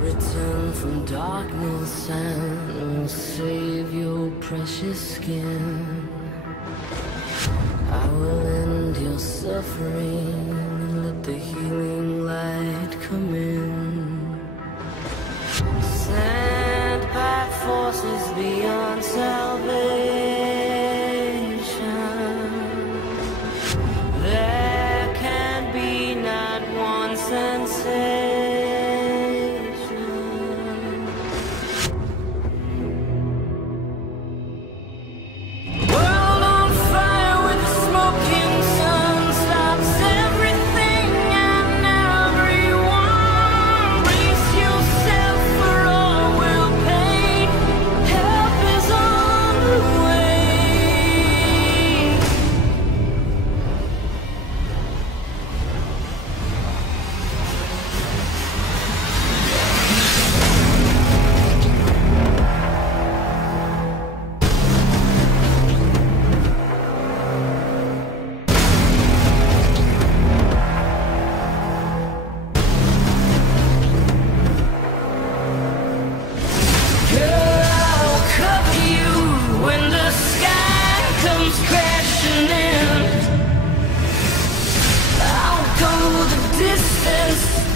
return from darkness and will save your precious skin. I will end your suffering and let the healing light come in. Sent by forces beyond salvation, there can be not one sensation.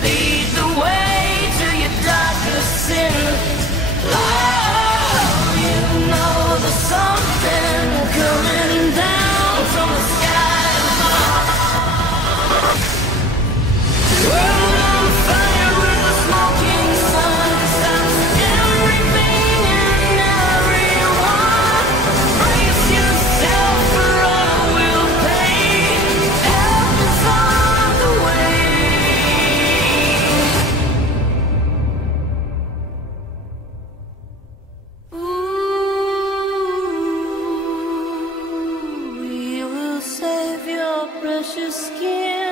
Lead the way to your darkest sin. Oh, you know there's something coming down from the sky above. World on fire with a smoking sun, stops everything and everyone. Brace yourself for all we'll pay. Help is on the way. Precious skin.